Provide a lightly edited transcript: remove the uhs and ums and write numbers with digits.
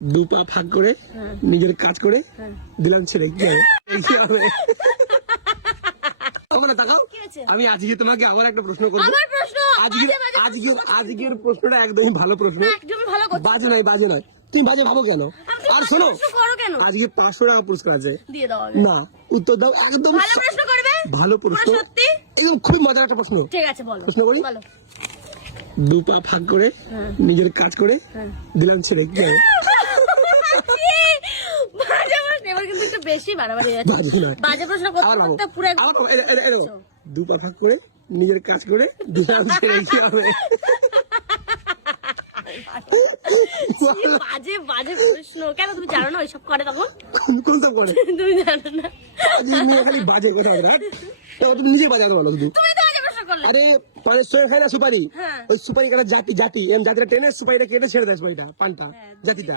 দু পা ফাঁক করে নিজের কাজ করে দিলাম ছেড়ে কি হবে? তাকাও, আমি আজকে তোমাকে আবার একটা প্রশ্ন করবো। আজকের প্রশ্নটা একদমই ভালো প্রশ্ন, বাজে নয়। তুমি বাজে ভাবো কেন? আর শোনো, আজকে 500 টাকা পুরস্কার আছে, না উত্তর দাও। একদম ভালো প্রশ্ন, একদম খুবই মজার একটা প্রশ্ন। ঠিক আছে, বলো। প্রশ্ন করি, দু পা ফাঁক করে নিজের কাজ করে দিলাম ছেড়ে কি হবে? বেশি বাড়াবাড়ি যাচ্ছে, বাজে প্রশ্ন করতে পুরো দু পা ফাঁক করে নিজের কাজ করে দিলাম ছেড়ে কি হবে? বাজে বাজে প্রশ্ন কেন? তুমি জানো না ওইসব করে? তখন কোন সব করে তুমি জানো না? খালি বাজে কোথাও নিজে বাজাতে বলো শুধু। তুমি তো বাজে প্রশ্ন করলে। আরে পানের সঙ্গে খায় না সুপারি, ওই সুপারি কাটা জাতি, জাতিটা টেনে সুপারিটা কেটে ছেড়ে দেয়, সুপারিটা পানটা জাতিটা।